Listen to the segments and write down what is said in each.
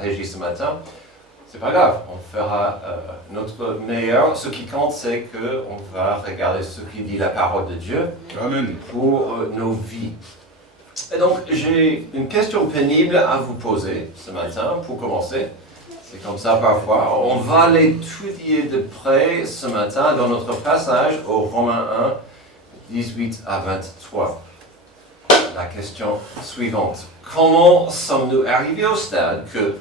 régie ce matin. C'est pas grave, on fera notre meilleur. Ce qui compte, c'est qu'on va regarder ce qui dit la parole de Dieu Amen. pour nos vies. Et donc, j'ai une question pénible à vous poser ce matin pour commencer. C'est comme ça parfois. On va l'étudier de près ce matin dans notre passage au Romains 1, 18 à 23. La question suivante. Comment sommes-nous arrivés au stade que,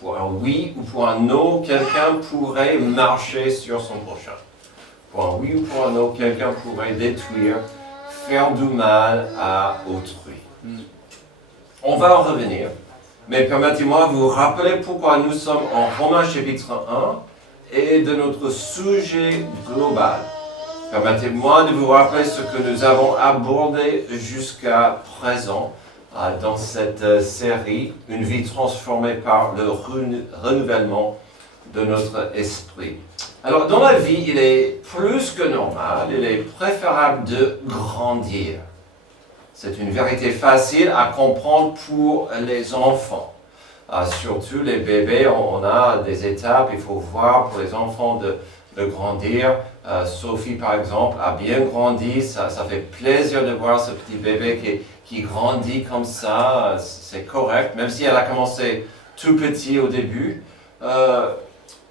pour un oui ou pour un non, quelqu'un pourrait marcher sur son prochain? Pour un oui ou pour un non, quelqu'un pourrait détruire, faire du mal à autrui. On va en revenir, mais permettez-moi de vous rappeler pourquoi nous sommes en Romains chapitre 1 et de notre sujet global. Permettez-moi de vous rappeler ce que nous avons abordé jusqu'à présent dans cette série, une vie transformée par le renouvellement de notre esprit. Alors, dans la vie, il est plus que normal, il est préférable de grandir. C'est une vérité facile à comprendre pour les enfants. Surtout les bébés, on a des étapes, il faut voir pour les enfants de grandir. Sophie, par exemple, a bien grandi. Ça fait plaisir de voir ce petit bébé qui grandit comme ça. C'est correct, même si elle a commencé tout petit au début.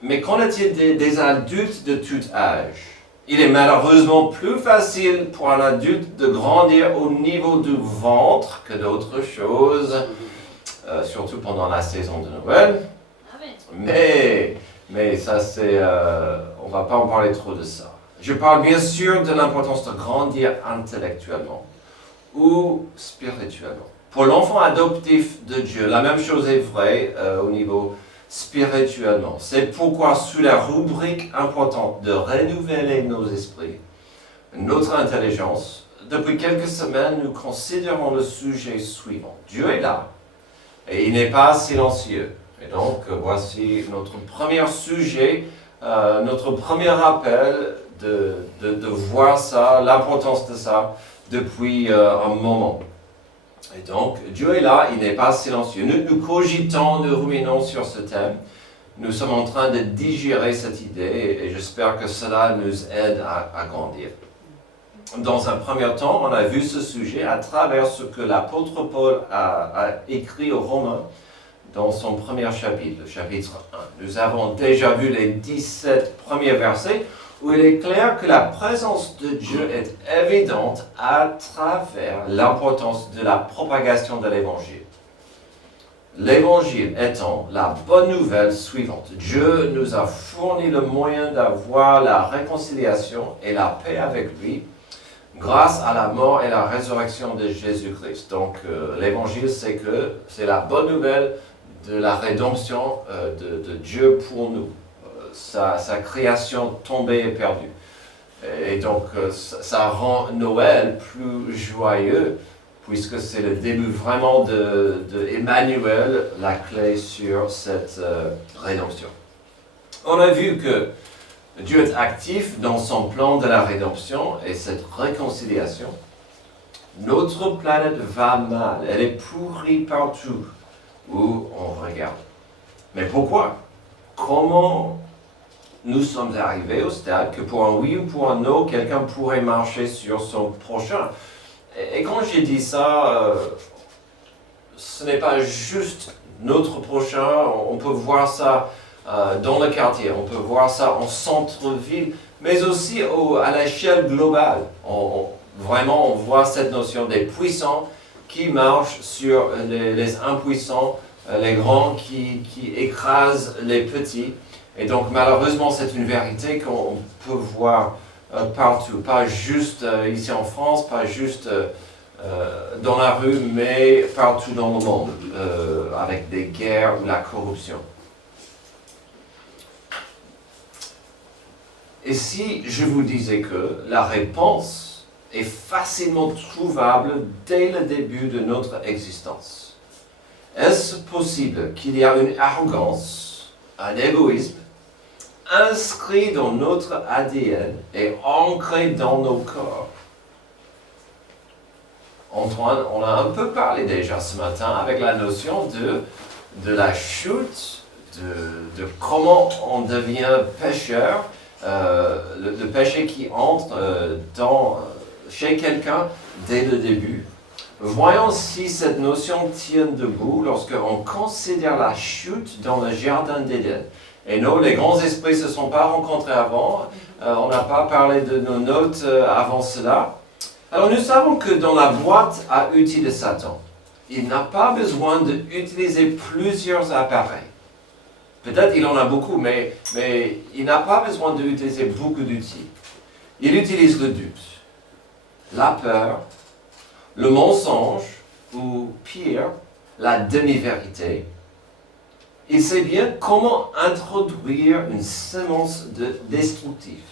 Mais qu'en est-il des adultes de tout âge? Il est malheureusement plus facile pour un adulte de grandir au niveau du ventre que d'autres choses, surtout pendant la saison de Noël. Mais ça, on ne va pas en parler trop de ça. Je parle bien sûr de l'importance de grandir intellectuellement ou spirituellement. Pour l'enfant adoptif de Dieu, la même chose est vraie au niveau spirituellement. C'est pourquoi, sous la rubrique importante de renouveler nos esprits, notre intelligence, depuis quelques semaines, nous considérons le sujet suivant. Dieu est là et il n'est pas silencieux. Et donc, voici notre premier sujet, notre premier appel de voir ça, l'importance de ça depuis un moment. Et donc, Dieu est là, il n'est pas silencieux. Nous cogitons, nous ruminons sur ce thème. Nous sommes en train de digérer cette idée et j'espère que cela nous aide à grandir. Dans un premier temps, on a vu ce sujet à travers ce que l'apôtre Paul a écrit aux Romains dans son premier chapitre, le chapitre 1. Nous avons déjà vu les 17 premiers versets où il est clair que la présence de Dieu est évidente à travers l'importance de la propagation de l'Évangile. L'Évangile étant la bonne nouvelle suivante. Dieu nous a fourni le moyen d'avoir la réconciliation et la paix avec lui grâce à la mort et la résurrection de Jésus-Christ. Donc l'Évangile, c'est la bonne nouvelle de la rédemption de Dieu pour nous. Sa création tombée et perdue. Et donc, ça rend Noël plus joyeux, puisque c'est le début vraiment de Emmanuel, la clé sur cette rédemption. On a vu que Dieu est actif dans son plan de la rédemption et cette réconciliation. Notre planète va mal, elle est pourrie partout où on regarde. Mais pourquoi? Comment nous sommes arrivés au stade que pour un oui ou pour un non, quelqu'un pourrait marcher sur son prochain? Et quand j'ai dit ça, ce n'est pas juste notre prochain, on peut voir ça dans le quartier, on peut voir ça en centre-ville, mais aussi à l'échelle globale. Vraiment, on voit cette notion des puissants qui marchent sur les impuissants, les grands qui écrasent les petits. Et donc, malheureusement, c'est une vérité qu'on peut voir partout, pas juste ici en France, pas juste dans la rue, mais partout dans le monde, avec des guerres ou la corruption. Et si je vous disais que la réponse est facilement trouvable dès le début de notre existence, est-ce possible qu'il y a une arrogance, un égoïsme, inscrit dans notre ADN et ancré dans nos corps? Antoine, on a un peu parlé déjà ce matin avec la notion de de la chute, de comment on devient pécheur, le péché qui entre chez quelqu'un dès le début. Voyons si cette notion tient debout lorsqu'on considère la chute dans le jardin d'Éden. Et non, les grands esprits ne se sont pas rencontrés avant. On n'a pas parlé de nos notes avant cela. Alors nous savons que dans la boîte à outils de Satan, il n'a pas besoin d'utiliser plusieurs appareils. Peut-être il en a beaucoup, mais il n'a pas besoin d'utiliser beaucoup d'outils. Il utilise le doute, la peur, le mensonge, ou pire, la demi-vérité. Il sait bien comment introduire une semence destructive.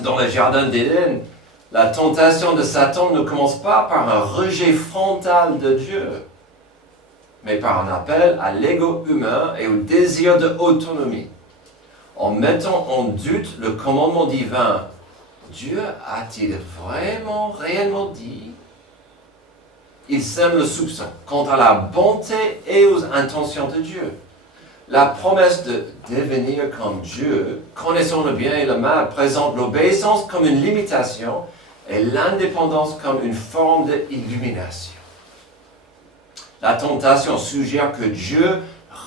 Dans le jardin d'Éden, la tentation de Satan ne commence pas par un rejet frontal de Dieu, mais par un appel à l'ego humain et au désir d'autonomie. En mettant en doute le commandement divin, Dieu a-t-il vraiment, réellement dit? Il sème le soupçon quant à la bonté et aux intentions de Dieu. La promesse de devenir comme Dieu, connaissant le bien et le mal, présente l'obéissance comme une limitation et l'indépendance comme une forme d'illumination. La tentation suggère que Dieu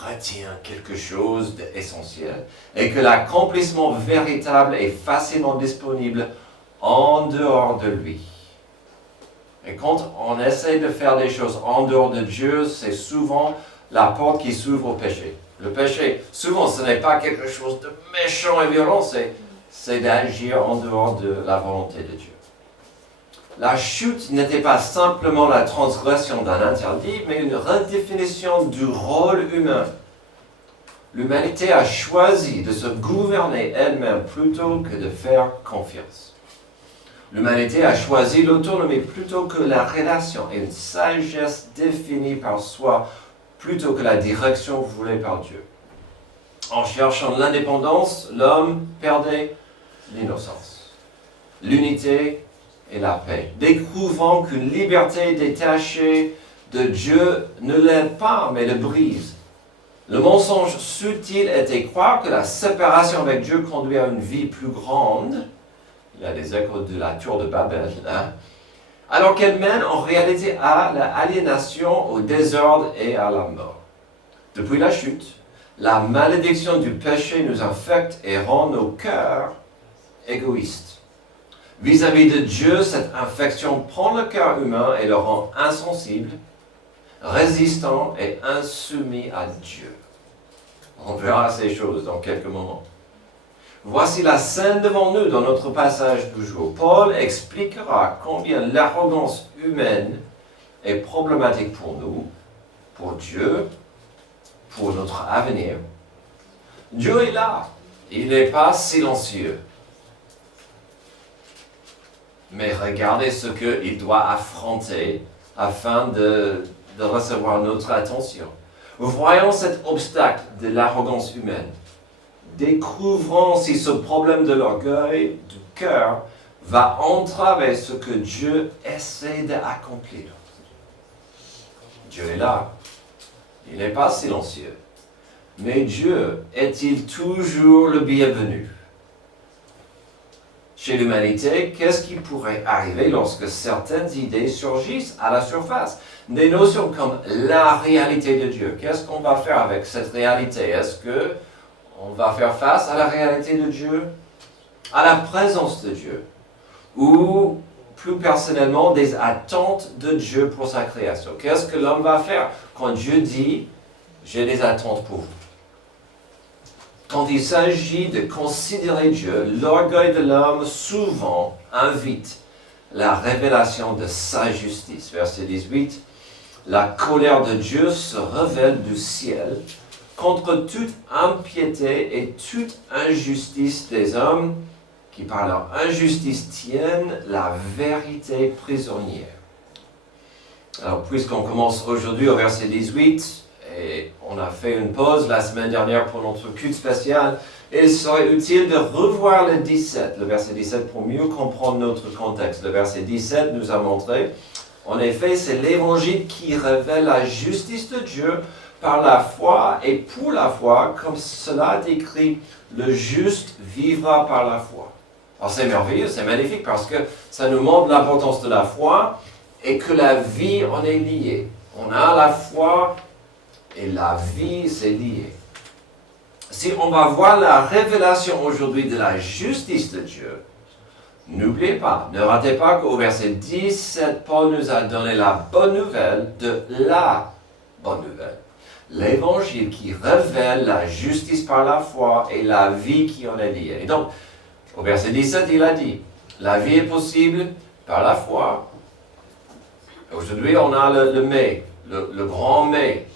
retient quelque chose d'essentiel et que l'accomplissement véritable est facilement disponible en dehors de lui. Et quand on essaie de faire des choses en dehors de Dieu, c'est souvent la porte qui s'ouvre au péché. Le péché, souvent, ce n'est pas quelque chose de méchant et violent, c'est d'agir en dehors de la volonté de Dieu. La chute n'était pas simplement la transgression d'un interdit, mais une redéfinition du rôle humain. L'humanité a choisi de se gouverner elle-même plutôt que de faire confiance. L'humanité a choisi l'autonomie plutôt que la relation et une sagesse définie par soi plutôt que la direction voulue par Dieu. En cherchant l'indépendance, l'homme perdait l'innocence, l'unité et la paix, découvrant qu'une liberté détachée de Dieu ne l'aide pas, mais le brise. Le mensonge subtil était croire que la séparation avec Dieu conduit à une vie plus grande. Il y a des échos de la tour de Babel, alors qu'elle mène en réalité à l'aliénation, au désordre et à la mort. Depuis la chute, la malédiction du péché nous infecte et rend nos cœurs égoïstes. Vis-à-vis de Dieu, cette infection prend le cœur humain et le rend insensible, résistant et insoumis à Dieu. On verra ces choses dans quelques moments. Voici la scène devant nous dans notre passage du jour. Paul expliquera combien l'arrogance humaine est problématique pour nous, pour Dieu, pour notre avenir. Dieu est là. Il n'est pas silencieux. Mais regardez ce qu'il doit affronter afin de recevoir notre attention. Voyons cet obstacle de l'arrogance humaine. Découvrons si ce problème de l'orgueil du cœur va entraver ce que Dieu essaie d'accomplir. Dieu est là. Il n'est pas silencieux. Mais Dieu est-il toujours le bienvenu? Chez l'humanité, qu'est-ce qui pourrait arriver lorsque certaines idées surgissent à la surface? Des notions comme la réalité de Dieu. Qu'est-ce qu'on va faire avec cette réalité? Est-ce que on va faire face à la réalité de Dieu, à la présence de Dieu, ou plus personnellement des attentes de Dieu pour sa création? Qu'est-ce que l'homme va faire quand Dieu dit « j'ai des attentes pour vous ». Quand il s'agit de considérer Dieu, l'orgueil de l'homme souvent invite la révélation de sa justice. Verset 18, « La colère de Dieu se révèle du ciel contre toute impiété et toute injustice des hommes qui par leur injustice tiennent la vérité prisonnière. » Alors, puisqu'on commence aujourd'hui au verset 18, et on a fait une pause la semaine dernière pour notre culte spécial, il serait utile de revoir le 17, le verset 17, pour mieux comprendre notre contexte. Le verset 17 nous a montré, en effet, c'est l'Évangile qui révèle la justice de Dieu par la foi et pour la foi, comme cela décrit, le juste vivra par la foi. Alors c'est merveilleux, c'est magnifique parce que ça nous montre l'importance de la foi et que la vie en est liée. On a la foi et la vie, c'est lié. Si on va voir la révélation aujourd'hui de la justice de Dieu, n'oubliez pas, ne ratez pas qu'au verset 17, Paul nous a donné la bonne nouvelle de la bonne nouvelle. L'évangile qui révèle la justice par la foi et la vie qui en est liée. Et donc, au verset 17, il a dit, la vie est possible par la foi. Aujourd'hui, on a le mais, le grand mais.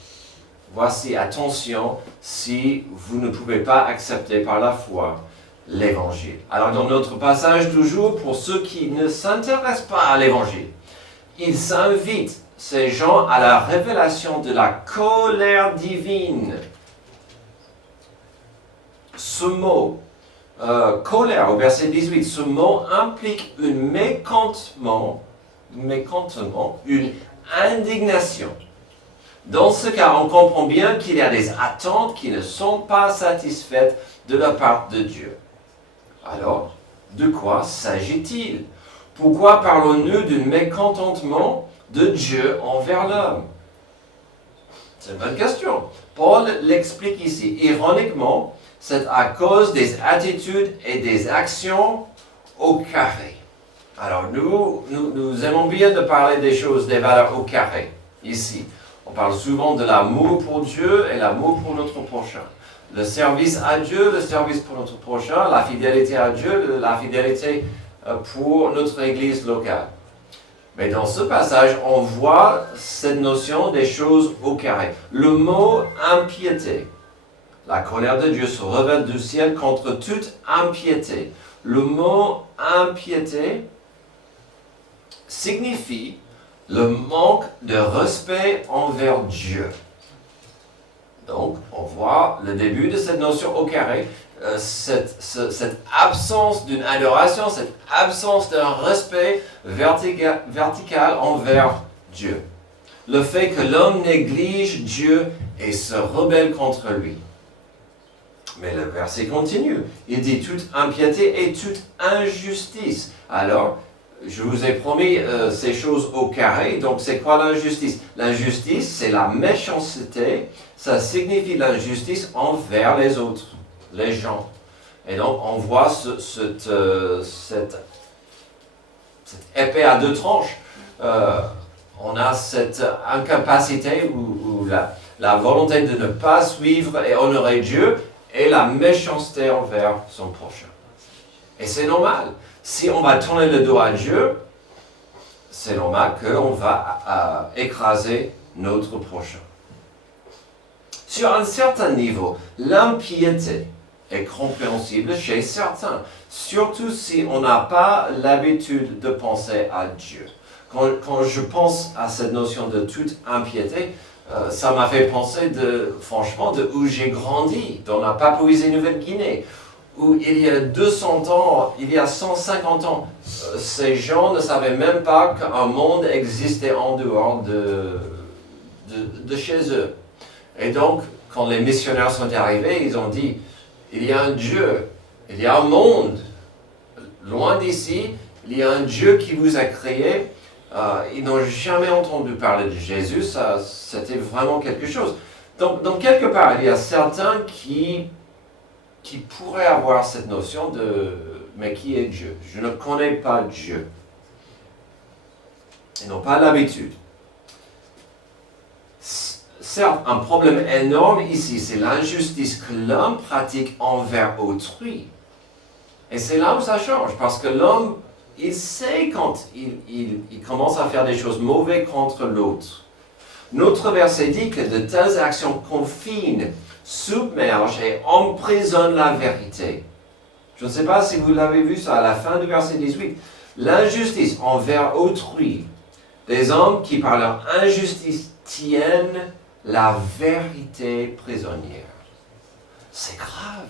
Voici, attention, si vous ne pouvez pas accepter par la foi l'évangile. Alors, dans notre passage, toujours, pour ceux qui ne s'intéressent pas à l'évangile, il s'invite ces gens à la révélation de la colère divine. Ce mot, colère, au verset 18, ce mot implique un mécontentement, une indignation. Dans ce cas, on comprend bien qu'il y a des attentes qui ne sont pas satisfaites de la part de Dieu. Alors, de quoi s'agit-il? Pourquoi parlons-nous d'un mécontentement de Dieu envers l'homme? C'est une bonne question. Paul l'explique ici. Ironiquement, c'est à cause des attitudes et des actions au carré. Alors, nous aimons bien de parler des choses, des valeurs au carré, ici. On parle souvent de l'amour pour Dieu et l'amour pour notre prochain. Le service à Dieu, le service pour notre prochain, la fidélité à Dieu, la fidélité pour notre église locale. Mais dans ce passage, on voit cette notion des choses au carré. Le mot impiété. La colère de Dieu se révèle du ciel contre toute impiété. Le mot impiété signifie le manque de respect envers Dieu. Donc, on voit le début de cette notion au carré, cette absence d'une adoration, cette absence d'un respect vertical envers Dieu. Le fait que l'homme néglige Dieu et se rebelle contre lui. Mais le verset continue. Il dit toute impiété et toute injustice. Alors, je vous ai promis ces choses au carré. Donc, c'est quoi l'injustice? L'injustice, c'est la méchanceté. Ça signifie l'injustice envers les autres, les gens. Et donc, on voit cette épée à deux tranches. On a cette incapacité ou la volonté de ne pas suivre et honorer Dieu et la méchanceté envers son prochain. Et c'est normal. Si on va tourner le dos à Dieu, c'est normal qu'on va écraser notre prochain. Sur un certain niveau, l'impiété est compréhensible chez certains, surtout si on n'a pas l'habitude de penser à Dieu. Quand je pense à cette notion de toute impiété, ça m'a fait penser franchement de où j'ai grandi, dans la Papouasie-Nouvelle-Guinée, où il y a 200 ans, il y a 150 ans, ces gens ne savaient même pas qu'un monde existait en dehors de chez eux. Et donc, quand les missionnaires sont arrivés, ils ont dit, il y a un Dieu, il y a un monde, loin d'ici, il y a un Dieu qui vous a créé. Ils n'ont jamais entendu parler de Jésus, c'était vraiment quelque chose. Donc, quelque part, il y a certains qui pourraient avoir cette notion de « mais qui est Dieu? Je ne connais pas Dieu. » Ils n'ont pas l'habitude. Certes, un problème énorme ici, c'est l'injustice que l'homme pratique envers autrui. Et c'est là où ça change, parce que l'homme, il sait quand il commence à faire des choses mauvaises contre l'autre. Notre verset dit que de telles actions confinent, submergent et emprisonnent la vérité. Je ne sais pas si vous l'avez vu ça à la fin du verset 18. L'injustice envers autrui, des hommes qui par leur injustice tiennent la vérité prisonnière. C'est grave.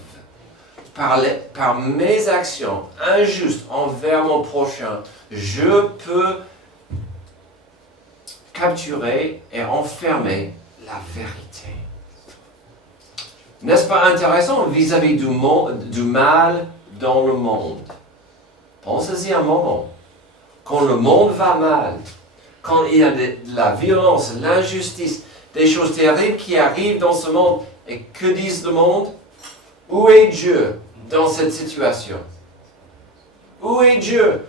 Par mes actions injustes envers mon prochain, je peux capturer et enfermer la vérité. N'est-ce pas intéressant vis-à-vis du mal dans le monde? Pensez-y un moment. Quand le monde va mal, quand il y a de la violence, l'injustice, des choses terribles qui arrivent dans ce monde, et que dit le monde? Où est Dieu dans cette situation? Où est Dieu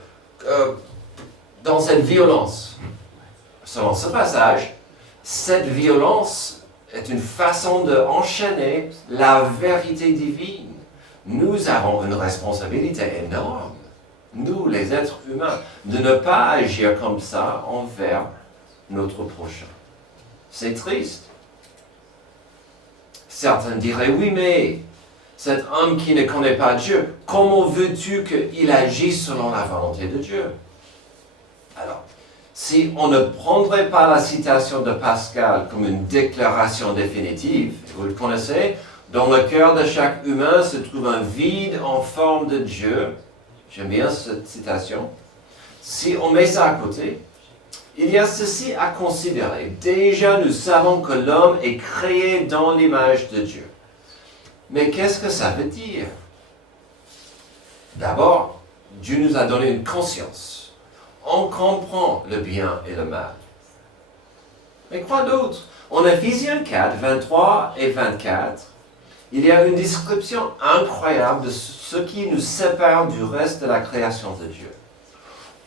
dans cette violence? Selon ce passage, cette violence est une façon d'enchaîner la vérité divine. Nous avons une responsabilité énorme, nous les êtres humains, de ne pas agir comme ça envers notre prochain. C'est triste. Certains diraient, oui, mais cet homme qui ne connaît pas Dieu, comment veux-tu qu'il agisse selon la volonté de Dieu? Alors, si on ne prendrait pas la citation de Pascal comme une déclaration définitive, vous le connaissez, dans le cœur de chaque humain se trouve un vide en forme de Dieu. J'aime bien cette citation. Si on met ça à côté, il y a ceci à considérer. Déjà, nous savons que l'homme est créé dans l'image de Dieu. Mais qu'est-ce que ça veut dire? D'abord, Dieu nous a donné une conscience. On comprend le bien et le mal. Mais quoi d'autre? En Ephésiens 4, 23 et 24, il y a une description incroyable de ce qui nous sépare du reste de la création de Dieu.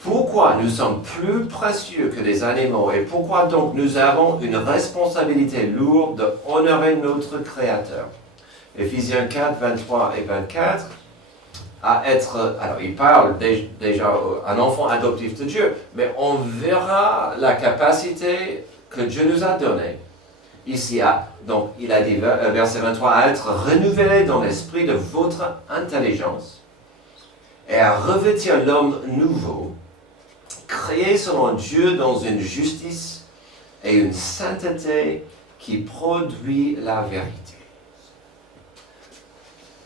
Pourquoi nous sommes plus précieux que les animaux et pourquoi donc nous avons une responsabilité lourde d'honorer notre Créateur? Ephésiens 4, 23 et 24, alors il parle déjà un enfant adoptif de Dieu, mais on verra la capacité que Dieu nous a donnée. Ici, donc il a dit, verset 23, à être renouvelé dans l'esprit de votre intelligence et à revêtir l'homme nouveau, créé selon Dieu dans une justice et une sainteté qui produit la vérité.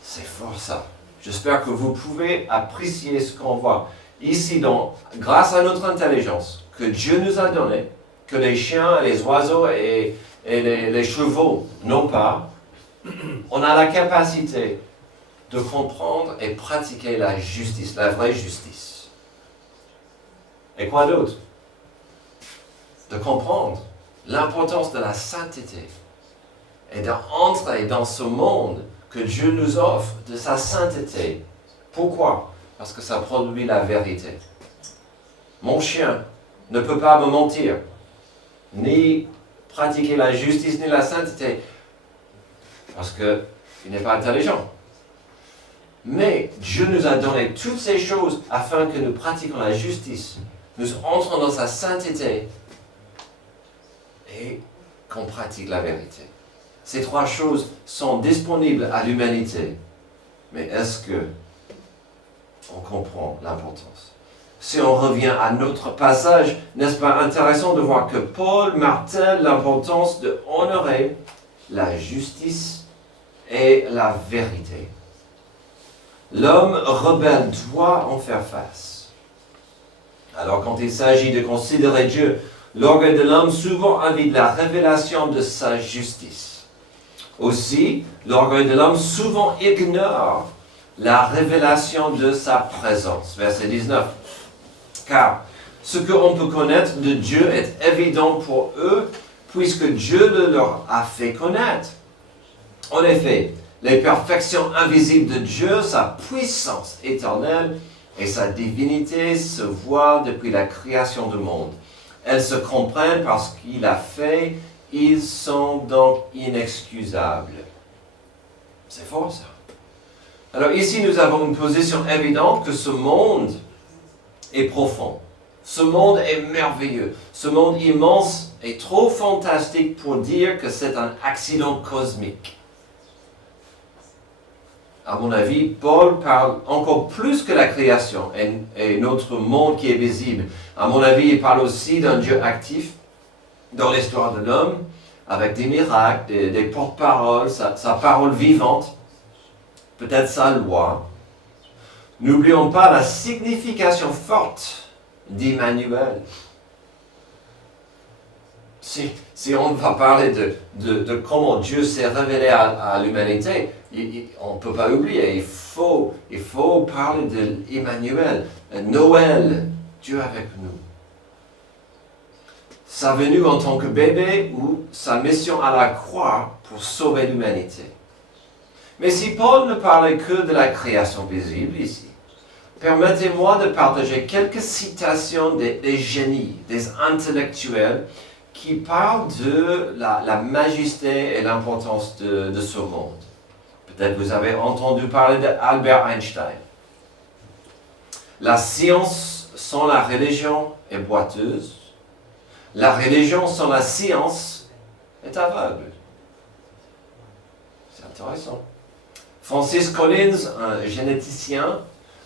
C'est fort ça. J'espère que vous pouvez apprécier ce qu'on voit. Ici, donc, grâce à notre intelligence que Dieu nous a donnée, que les chiens, les oiseaux et les chevaux n'ont pas, on a la capacité de comprendre et pratiquer la justice, la vraie justice. Et quoi d'autre? De comprendre l'importance de la sainteté et d'entrer dans ce monde que Dieu nous offre de sa sainteté. Pourquoi? Parce que ça produit la vérité. Mon chien ne peut pas me mentir, ni pratiquer la justice, ni la sainteté, parce qu'il n'est pas intelligent. Mais Dieu nous a donné toutes ces choses afin que nous pratiquions la justice, nous entrons dans sa sainteté et qu'on pratique la vérité. Ces trois choses sont disponibles à l'humanité. Mais est-ce que on comprend l'importance? Si on revient à notre passage, n'est-ce pas intéressant de voir que Paul martèle l'importance de honorer la justice et la vérité. L'homme rebelle doit en faire face. Alors quand il s'agit de considérer Dieu, l'orgueil de l'homme souvent invite la révélation de sa justice. Aussi, l'orgueil de l'homme souvent ignore la révélation de sa présence. Verset 19. Car ce qu'on peut connaître de Dieu est évident pour eux, puisque Dieu le leur a fait connaître. En effet, les perfections invisibles de Dieu, sa puissance éternelle et sa divinité se voient depuis la création du monde. Elles se comprennent parce qu'il a fait. Ils sont donc inexcusables. C'est fort ça. Alors ici, nous avons une position évidente que ce monde est profond. Ce monde est merveilleux. Ce monde immense est trop fantastique pour dire que c'est un accident cosmique. À mon avis, Paul parle encore plus que la création et notre monde qui est visible. À mon avis, il parle aussi d'un Dieu actif dans l'histoire de l'homme, avec des miracles, des porte-paroles, sa parole vivante, peut-être sa loi. N'oublions pas la signification forte d'Emmanuel. si on va parler de comment Dieu s'est révélé à l'humanité, on ne peut pas oublier, il faut parler de Emmanuel, Noël, Dieu avec nous. Sa venue en tant que bébé ou sa mission à la croix pour sauver l'humanité. Mais si Paul ne parlait que de la création visible ici, permettez-moi de partager quelques citations des génies, des intellectuels qui parlent de la majesté et l'importance de ce monde. Peut-être vous avez entendu parler d'Albert Einstein. La science sans la religion est boiteuse. La religion sans la science est aveugle. C'est intéressant. Francis Collins, un généticien,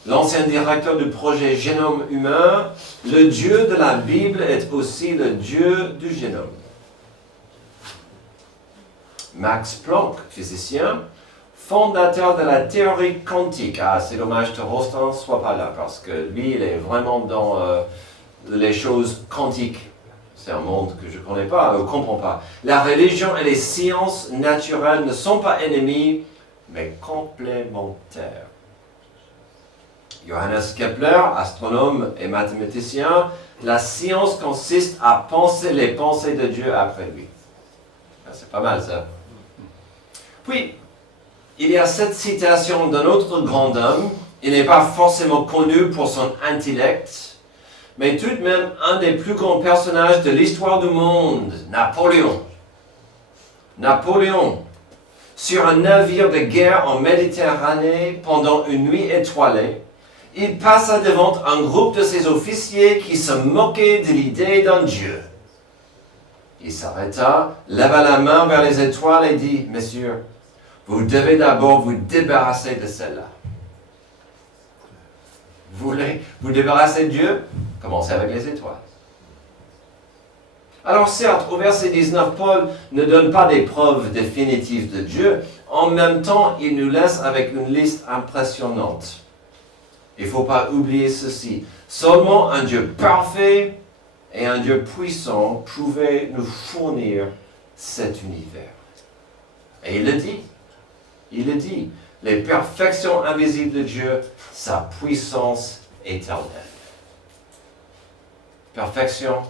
l'ancien directeur du projet Génome humain, le Dieu de la Bible est aussi le Dieu du génome. Max Planck, physicien, fondateur de la théorie quantique. Ah, c'est dommage que Rostand ne soit pas là, parce que lui, il est vraiment dans les choses quantiques. C'est un monde que je ne connais pas, je ne comprends pas. La religion et les sciences naturelles ne sont pas ennemies, mais complémentaires. Johannes Kepler, astronome et mathématicien, la science consiste à penser les pensées de Dieu après lui. C'est pas mal ça. Puis, il y a cette citation d'un autre grand homme. Il n'est pas forcément connu pour son intellect, mais tout de même un des plus grands personnages de l'histoire du monde, Napoléon. Napoléon, sur un navire de guerre en Méditerranée pendant une nuit étoilée, il passa devant un groupe de ses officiers qui se moquaient de l'idée d'un Dieu. Il s'arrêta, leva la main vers les étoiles et dit, « Messieurs, vous devez d'abord vous débarrasser de celle-là. Vous voulez vous débarrasser de Dieu? Commencez avec les étoiles. » Alors certes, au verset 19, Paul ne donne pas des preuves définitives de Dieu. En même temps, il nous laisse avec une liste impressionnante. Il ne faut pas oublier ceci. Seulement un Dieu parfait et un Dieu puissant pouvaient nous fournir cet univers. Et il le dit. Il le dit. Les perfections invisibles de Dieu, sa puissance éternelle. Perfection,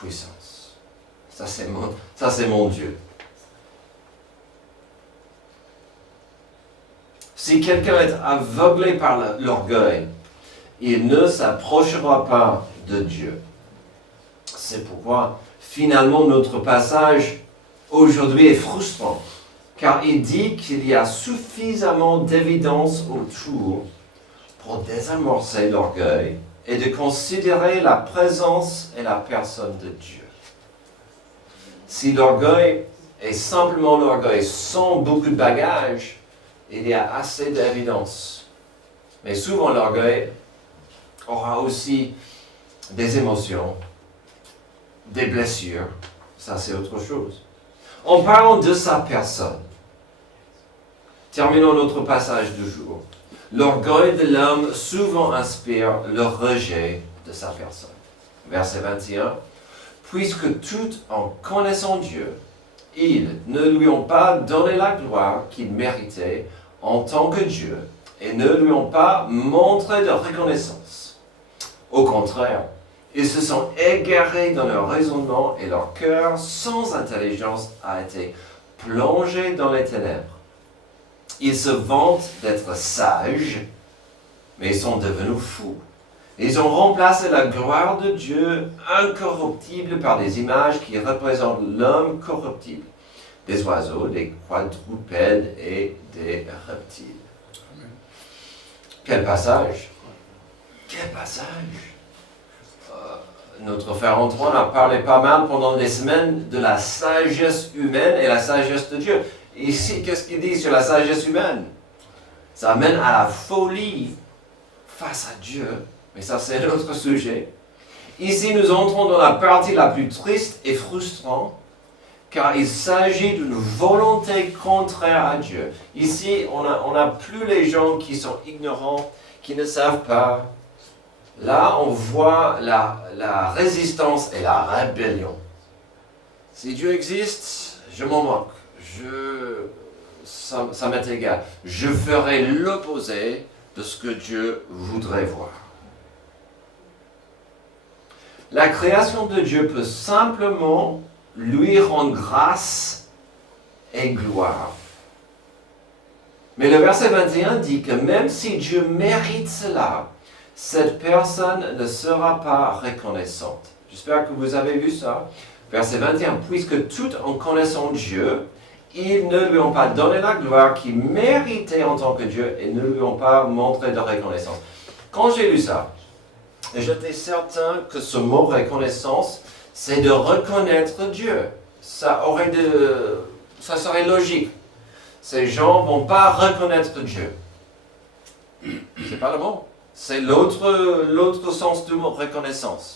puissance. Ça c'est mon Dieu. Si quelqu'un est aveuglé par l'orgueil, il ne s'approchera pas de Dieu. C'est pourquoi, finalement, notre passage aujourd'hui est frustrant, car il dit qu'il y a suffisamment d'évidence autour pour désamorcer l'orgueil et de considérer la présence et la personne de Dieu. Si l'orgueil est simplement l'orgueil sans beaucoup de bagages, il y a assez d'évidence. Mais souvent l'orgueil aura aussi des émotions, des blessures. Ça c'est autre chose. En parlant de sa personne, terminons notre passage du jour. L'orgueil de l'homme souvent inspire le rejet de sa personne. Verset 21. Puisque tout en connaissant Dieu, ils ne lui ont pas donné la gloire qu'il méritait en tant que Dieu et ne lui ont pas montré de reconnaissance. Au contraire, ils se sont égarés dans leur raisonnement et leur cœur sans intelligence a été plongé dans les ténèbres. Ils se vantent d'être sages, mais ils sont devenus fous. Ils ont remplacé la gloire de Dieu incorruptible par des images qui représentent l'homme corruptible, des oiseaux, des quadrupèdes et des reptiles. Amen. Quel passage! Quel passage! Notre frère Antoine a parlé pas mal pendant des semaines de la sagesse humaine et la sagesse de Dieu. Ici, qu'est-ce qu'il dit sur la sagesse humaine? Ça amène à la folie face à Dieu. Mais ça, c'est un autre sujet. Ici, nous entrons dans la partie la plus triste et frustrante, car il s'agit d'une volonté contraire à Dieu. Ici, on n'a plus les gens qui sont ignorants, qui ne savent pas. Là, on voit la résistance et la rébellion. Si Dieu existe, je m'en moque. Ça m'est égal. Je ferai l'opposé de ce que Dieu voudrait voir. La création de Dieu peut simplement lui rendre grâce et gloire. Mais le verset 21 dit que même si Dieu mérite cela, cette personne ne sera pas reconnaissante. J'espère que vous avez vu ça. Verset 21, puisque tout en connaissant Dieu, ils ne lui ont pas donné la gloire qu'il méritait en tant que Dieu et ne lui ont pas montré de reconnaissance. Quand j'ai lu ça, j'étais certain que ce mot reconnaissance, c'est de reconnaître Dieu. Ça serait logique. Ces gens ne vont pas reconnaître Dieu. C'est pas le mot. C'est l'autre sens du mot reconnaissance.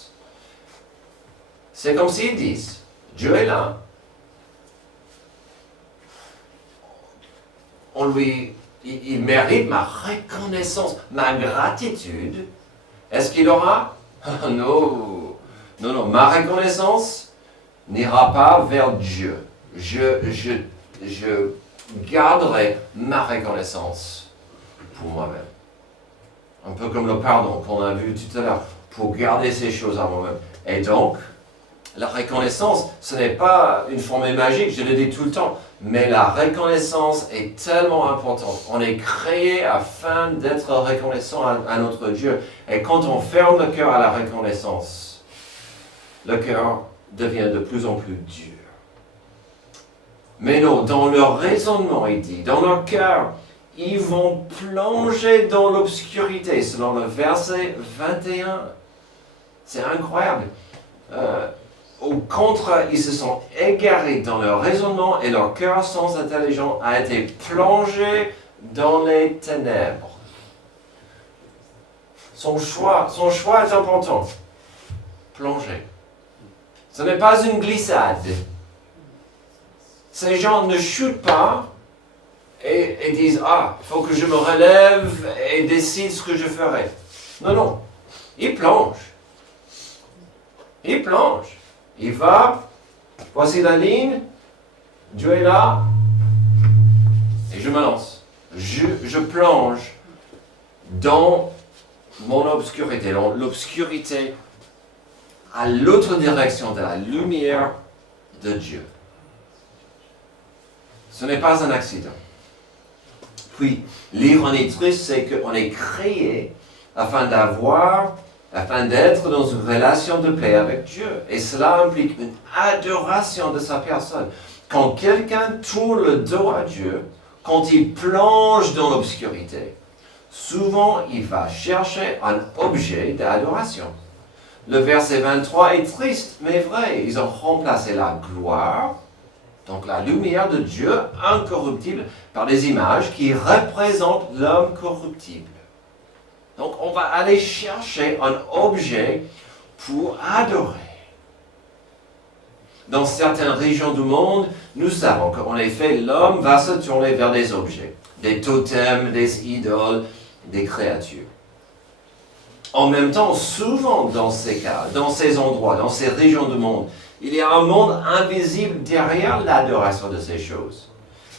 C'est comme s'ils disent, Dieu est là. Il mérite ma reconnaissance, ma gratitude. Est-ce qu'il aura? Non, ma reconnaissance n'ira pas vers Dieu. Je garderai ma reconnaissance pour moi-même. Un peu comme le pardon qu'on a vu tout à l'heure, pour garder ces choses à moi-même. Et donc, la reconnaissance, ce n'est pas une formule magique, je le dis tout le temps, mais la reconnaissance est tellement importante. On est créé afin d'être reconnaissant à notre Dieu. Et quand on ferme le cœur à la reconnaissance, le cœur devient de plus en plus dur. Mais non, dans leur raisonnement, il dit, dans leur cœur, ils vont plonger dans l'obscurité, selon le verset 21. C'est incroyable. Au contraire, ils se sont égarés dans leur raisonnement et leur cœur sans intelligent a été plongé dans les ténèbres. Son choix est important. Plonger. Ce n'est pas une glissade. Ces gens ne chutent pas et disent « Ah, il faut que je me relève et décide ce que je ferai. » Non. Ils plongent. Il va, voici la ligne, Dieu est là, et je me lance. Je plonge dans mon obscurité, dans l'obscurité à l'autre direction de la lumière de Dieu. Ce n'est pas un accident. Puis, l'ironie triste, c'est qu'on est créé afin d'être dans une relation de paix avec Dieu. Et cela implique une adoration de sa personne. Quand quelqu'un tourne le dos à Dieu, quand il plonge dans l'obscurité, souvent il va chercher un objet d'adoration. Le verset 23 est triste, mais vrai. Ils ont remplacé la gloire, donc la lumière de Dieu incorruptible, par des images qui représentent l'homme corruptible. Donc, on va aller chercher un objet pour adorer. Dans certaines régions du monde, nous savons qu'en effet, l'homme va se tourner vers des objets, des totems, des idoles, des créatures. En même temps, souvent dans ces cas, dans ces endroits, dans ces régions du monde, il y a un monde invisible derrière l'adoration de ces choses.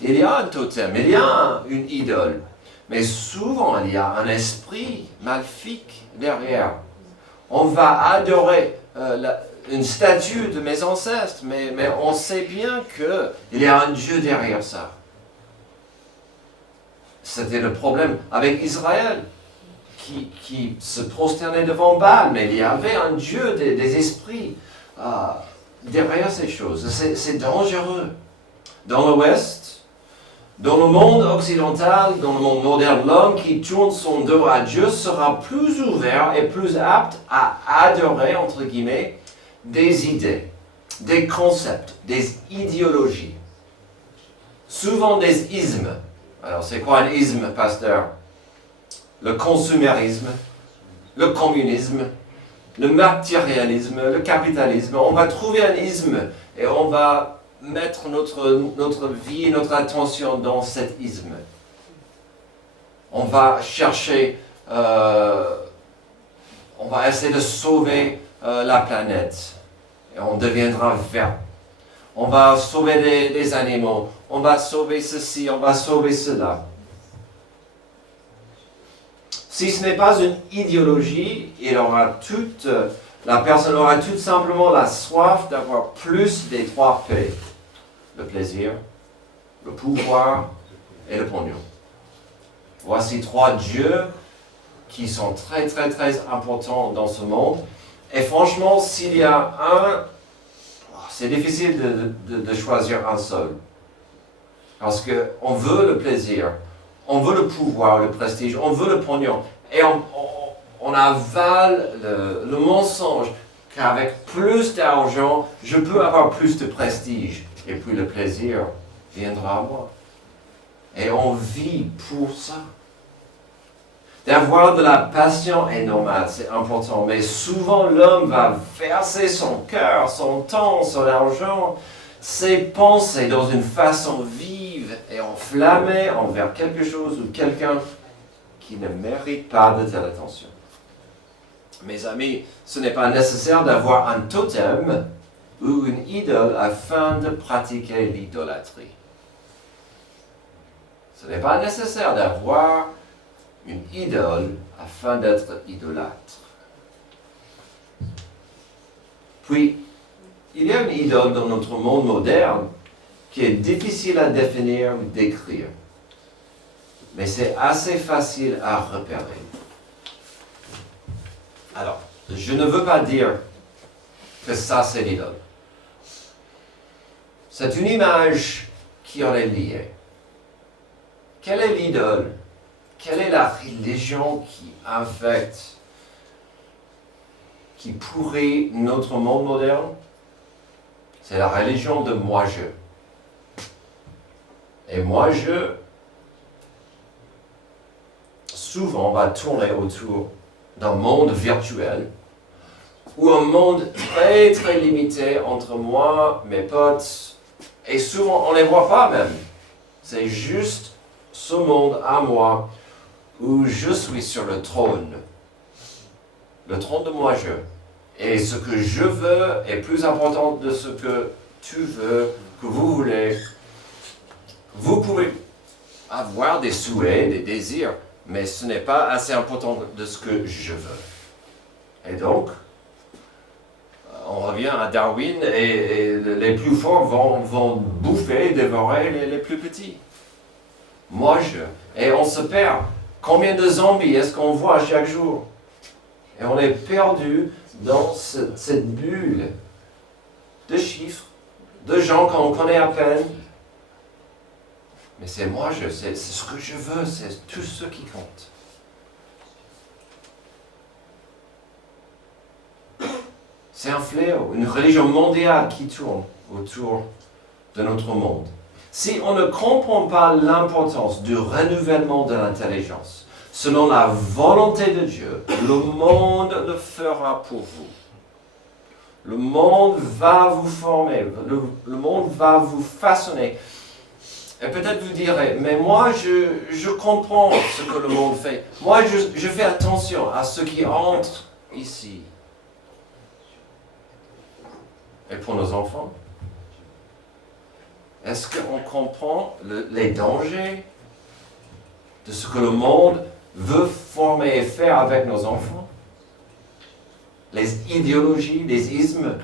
Il y a un totem, il y a une idole. Mais souvent, il y a un esprit maléfique derrière. On va adorer une statue de mes ancêtres, mais on sait bien qu'il y a un Dieu derrière ça. C'était le problème avec Israël, qui se prosternait devant Baal, mais il y avait un Dieu des esprits derrière ces choses. C'est dangereux. Dans l'Ouest, dans le monde occidental, dans le monde moderne, l'homme qui tourne son dos à Dieu sera plus ouvert et plus apte à adorer, entre guillemets, des idées, des concepts, des idéologies. Souvent des ismes. Alors, c'est quoi un isme, pasteur? Le consumérisme, le communisme, le matérialisme, le capitalisme. On va trouver un isme et on va mettre notre vie, notre attention dans cet isme. On va chercher, on va essayer de sauver la planète. Et on deviendra vert. On va sauver des animaux. On va sauver ceci, on va sauver cela. Si ce n'est pas une idéologie, la personne aura tout simplement la soif d'avoir plus des 3 P. Le plaisir, le pouvoir et le pognon. Voici 3 dieux qui sont très très très importants dans ce monde. Et franchement, s'il y a un, c'est difficile de choisir un seul. Parce qu'on veut le plaisir, on veut le pouvoir, le prestige, on veut le pognon. Et on avale le mensonge qu'avec plus d'argent, je peux avoir plus de prestige. Et puis le plaisir viendra à moi. Et on vit pour ça. D'avoir de la passion est normal, c'est important. Mais souvent, l'homme va verser son cœur, son temps, son argent, ses pensées dans une façon vive et enflammée envers quelque chose ou quelqu'un qui ne mérite pas de telle attention. Mes amis, ce n'est pas nécessaire d'avoir un totem ou une idole afin de pratiquer l'idolâtrie. Ce n'est pas nécessaire d'avoir une idole afin d'être idolâtre. Puis, il y a une idole dans notre monde moderne qui est difficile à définir ou décrire. Mais c'est assez facile à repérer. Alors, je ne veux pas dire que ça c'est l'idole. C'est une image qui en est liée. Quelle est l'idole? Quelle est la religion qui infecte, qui pourrit notre monde moderne? C'est la religion de moi-je. Et moi-je, souvent, va tourner autour d'un monde virtuel ou un monde très très limité entre moi, mes potes, et souvent on ne les voit pas même. C'est juste ce monde à moi où je suis sur le trône de moi-je. Et ce que je veux est plus important de ce que tu veux, que vous voulez. Vous pouvez avoir des souhaits, des désirs, mais ce n'est pas assez important de ce que je veux. Et donc, on revient à Darwin et les plus forts vont bouffer, dévorer les plus petits. Moi-je. Et on se perd. Combien de zombies est-ce qu'on voit chaque jour? Et on est perdu dans cette bulle de chiffres, de gens qu'on connaît à peine. Mais c'est moi-je, c'est ce que je veux, c'est tout ce qui compte. C'est un fléau, une religion mondiale qui tourne autour de notre monde. Si on ne comprend pas l'importance du renouvellement de l'intelligence, selon la volonté de Dieu, le monde le fera pour vous. Le monde va vous former, le monde va vous façonner. Et peut-être vous direz, mais moi je comprends ce que le monde fait. Moi je fais attention à ce qui entre ici. Et pour nos enfants, est-ce qu'on comprend les dangers de ce que le monde veut former et faire avec nos enfants? Les idéologies, les ismes.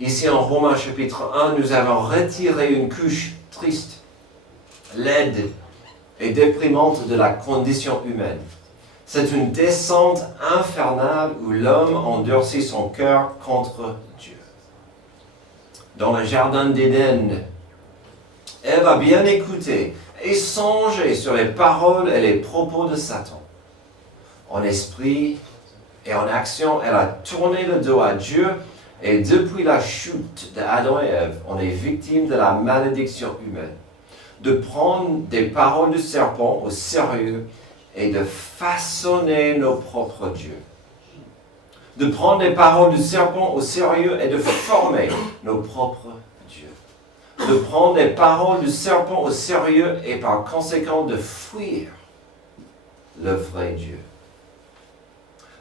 Ici en Romains chapitre 1, nous avons retiré une couche triste, laide et déprimante de la condition humaine. C'est une descente infernale où l'homme endurcit son cœur contre Dieu. Dans le jardin d'Éden, Ève a bien écouté et songé sur les paroles et les propos de Satan. En esprit et en action, elle a tourné le dos à Dieu et depuis la chute d'Adam et Ève, on est victime de la malédiction humaine. De prendre des paroles du serpent au sérieux et de façonner nos propres dieux. De prendre les paroles du serpent au sérieux et de former nos propres dieux. De prendre les paroles du serpent au sérieux et par conséquent de fuir le vrai Dieu.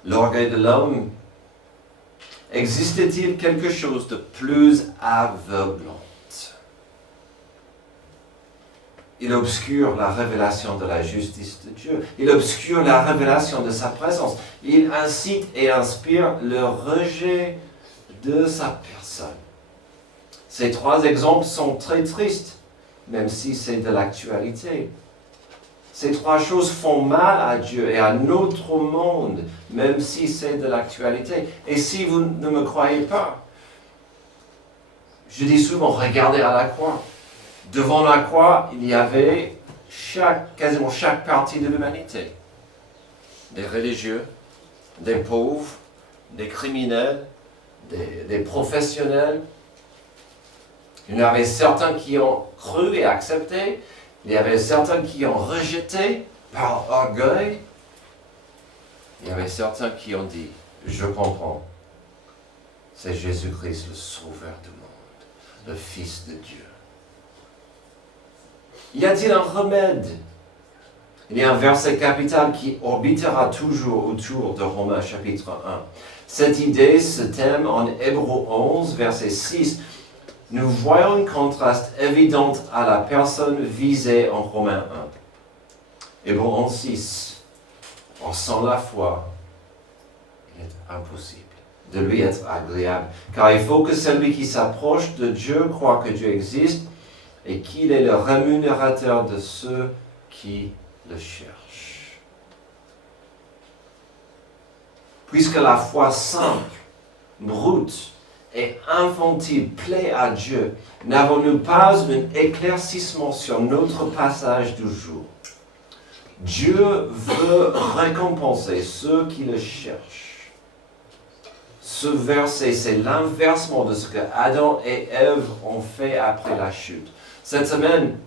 L'orgueil de l'homme Existe-t-il quelque chose de plus aveuglant? Il obscure la révélation de la justice de Dieu. Il obscure la révélation de sa présence. Il incite et inspire le rejet de sa personne. Ces trois exemples sont très tristes, même si c'est de l'actualité. Ces trois choses font mal à Dieu et à notre monde, même si c'est de l'actualité. Et si vous ne me croyez pas, je dis souvent, regardez à la croix. Devant la croix, il y avait quasiment chaque partie de l'humanité. Des religieux, des pauvres, des criminels, des professionnels. Il y avait certains qui ont cru et accepté. Il y avait certains qui ont rejeté par orgueil. Il y avait certains qui ont dit, je comprends, c'est Jésus-Christ le Sauveur du monde, le Fils de Dieu. Y a-t-il un remède? Il y a un verset capital qui orbitera toujours autour de Romains chapitre 1. Cette idée, ce thème en Hébreux 11, verset 6, nous voyons un contraste évident à la personne visée en Romains 1. Hébreux 11, 6. Or, sans la foi, il est impossible de lui être agréable, car il faut que celui qui s'approche de Dieu croit que Dieu existe et qu'il est le rémunérateur de ceux qui le cherchent. Puisque la foi simple, brute et infantile plaît à Dieu, n'avons-nous pas un éclaircissement sur notre passage du jour? Dieu veut récompenser ceux qui le cherchent. Ce verset, c'est l'inversement de ce que Adam et Ève ont fait après la chute. Cette semaine,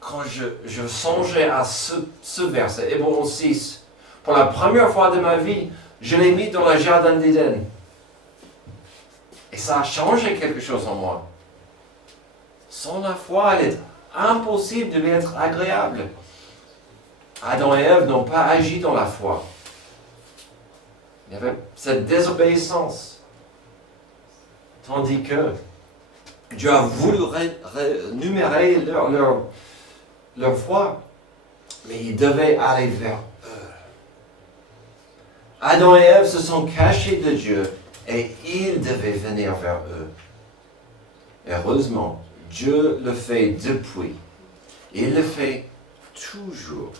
quand je songeais à ce verset, Hébreux 6, pour la première fois de ma vie, je l'ai mis dans le jardin d'Éden. Et ça a changé quelque chose en moi. Sans la foi, il est impossible de lui être agréable. Adam et Ève n'ont pas agi dans la foi. Il y avait cette désobéissance. Tandis que Dieu a voulu rémunérer leur foi, mais il devait aller vers eux. Adam et Ève se sont cachés de Dieu et il devait venir vers eux. Heureusement, Dieu le fait depuis. Il le fait toujours.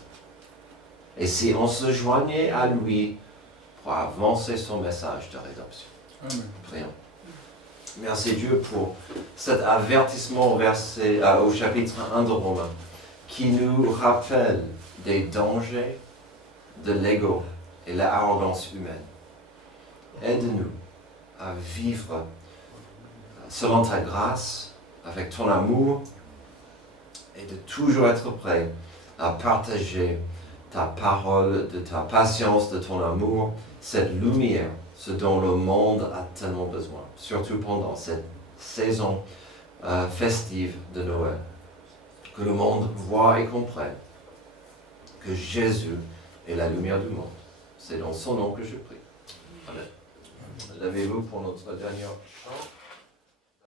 Et si on se joignait à lui pour avancer son message de rédemption. Amen. Prions. Merci Dieu pour cet avertissement au chapitre 1 de Romains qui nous rappelle des dangers de l'ego et l'arrogance humaine. Aide-nous à vivre selon ta grâce, avec ton amour, et de toujours être prêt à partager ta parole, de ta patience, de ton amour, cette lumière, ce dont le monde a tellement besoin, surtout pendant cette saison festive de Noël. Que le monde voit et comprenne que Jésus est la lumière du monde. C'est dans son nom que je prie. Amen. Levez-vous pour notre dernier chant.